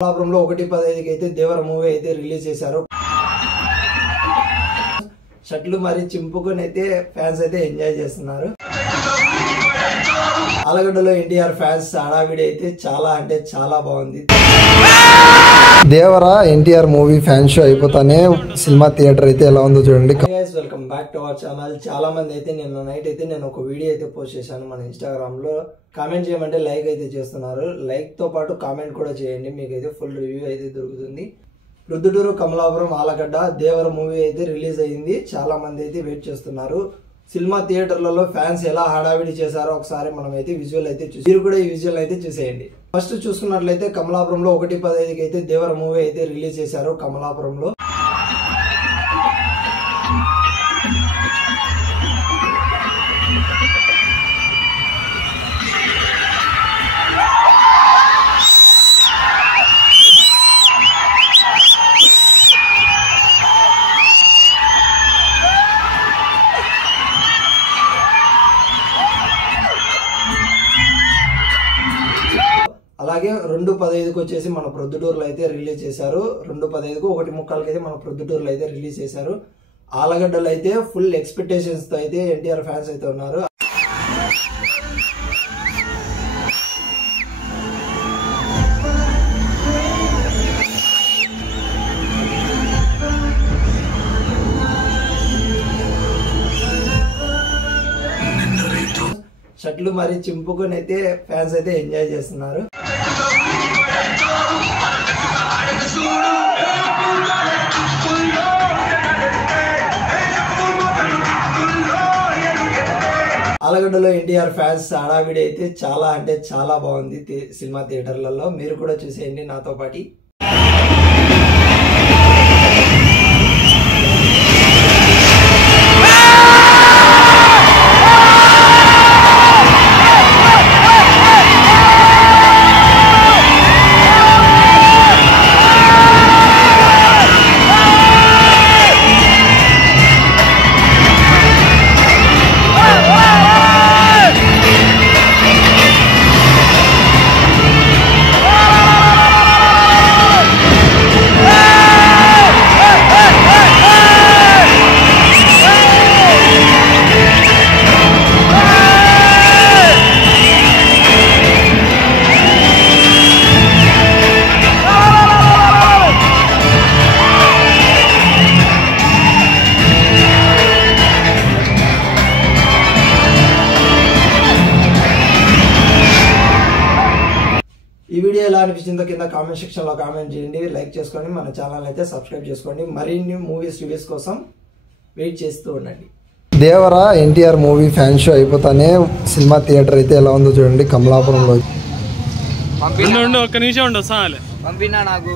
కమలాపురంలో 1:15కి అయితే దేవర మూవీ అయితే రిలీజ్ చేశారు. షట్లు మరి చింపుకొని అయితే ఫ్యాన్స్ అయితే ఎంజాయ్ చేస్తున్నారు. ఆలగడ్డలో ఎన్టీఆర్ ఫ్యాన్స్ హడావిడి అయితే చాలా అంటే చాలా బాగుంది. Devara NTR movie fan show అయిపోతానే సినిమా థియేటర్ అయితే ఎలా ఉందో చూడండి. Welcome back to our channel. చాలా మంది అయితే నిన్న నైట్ అయితే నేను ఒక వీడియో అయితే పోస్ట్ చేశాను మన ఇన్స్టాగ్రామ్ లో. కామెంట్ చేయమంటే లైక్ అయితే చేస్తున్నారు. లైక్ తో పాటు కామెంట్ కూడా చేయండి, మీకైతే ఫుల్ రివ్యూ అయితే దొరుకుతుంది. రుద్దుటూరు కమలాపురం ఆలగడ్డ దేవర మూవీ అయితే రిలీజ్ అయ్యింది. చాలా మంది అయితే వెయిట్ చేస్తున్నారు. సినిమా థియేటర్లలో ఫ్యాన్స్ ఎలా హడావిడి చేశారో ఒకసారి మనం అయితే విజువల్ అయితే చూసి మీరు కూడా ఈ విజువల్ అయితే చూసేయండి. ఫస్ట్ చూసుకున్నట్లయితే కమలాపురంలో 1:15కి అయితే దేవర మూవీ అయితే రిలీజ్ చేశారు. కమలాపురంలో అలాగే 2:15కి వచ్చేసి మన ప్రొద్దుటూరులో అయితే రిలీజ్ చేశారు. 2:15కు 1:30కి అయితే మన ప్రొద్దుటూరులో అయితే రిలీజ్ చేశారు. ఆలగడ్డలో అయితే ఫుల్ ఎక్స్పెక్టేషన్స్ తో అయితే ఎన్టీఆర్ ఫ్యాన్స్ అయితే ఉన్నారు. షట్లు మరి చింపుకొని అయితే ఫ్యాన్స్ అయితే ఎంజాయ్ చేస్తున్నారు. ఆలగడ్డలో ఎన్టీఆర్ ఫ్యాన్స్ హడావిడి అయితే చాలా అంటే చాలా బాగుంది సినిమా థియేటర్లలో. మీరు కూడా చూసేయండి నాతో పాటు. ఈ వీడియో ఎలా అనిపించిందో కింద కామెంట్ సెక్షన్ లో కామెంట్ చేయండి. లైక్ చేసుకోండి, మన ఛానల్ అయితే సబ్స్క్రైబ్ చేసుకోండి. మరిన్ని మూవీస్ రివ్యూస్ కోసం వెయిట్ చేస్తూ ఉండండి. Devara NTR movie fan show అయిపోతానే సినిమా థియేటర్ అయితే ఎలా ఉందో చూడండి. కమలాపురంలో ఒక్క నిమిషం ఉండవు సార్ పంపినా నాకు